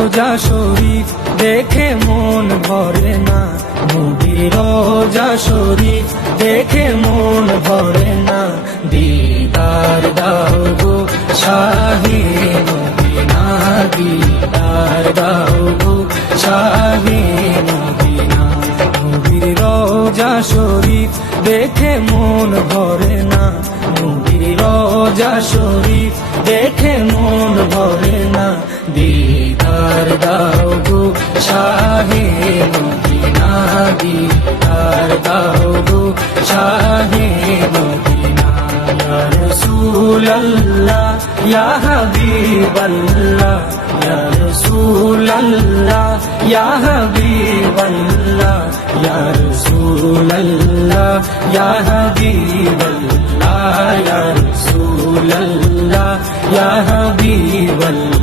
রোজা শরীফ দেখে মন ভরে না, নবীর রোজা শরীফ দেখে মন ভরে না। দিদার দাও গো শাহে মদিনা, দিদার দাও গো শাহে মদিনা। নবীর রোজা শরীফ দেখে মন ভরে না, নবীর রোজা শরীফ দেখে মন ভরে না। দিদার দাও গো শাহে মদিনা, দিদার দাও গো শাহে মদিনা। ইয়া রাসূলুল্লাহ ইয়া হাবিবাল্লাহ, ইয়া রাসূলুল্লাহ ইয়া হাবিবাল্লাহ, ইয়া রাসূলুল্লাহ ইয়া হাবিবাল্লাহ, ইয়া রাসূলুল্লাহ ইয়া হাবিবাল্লাহ।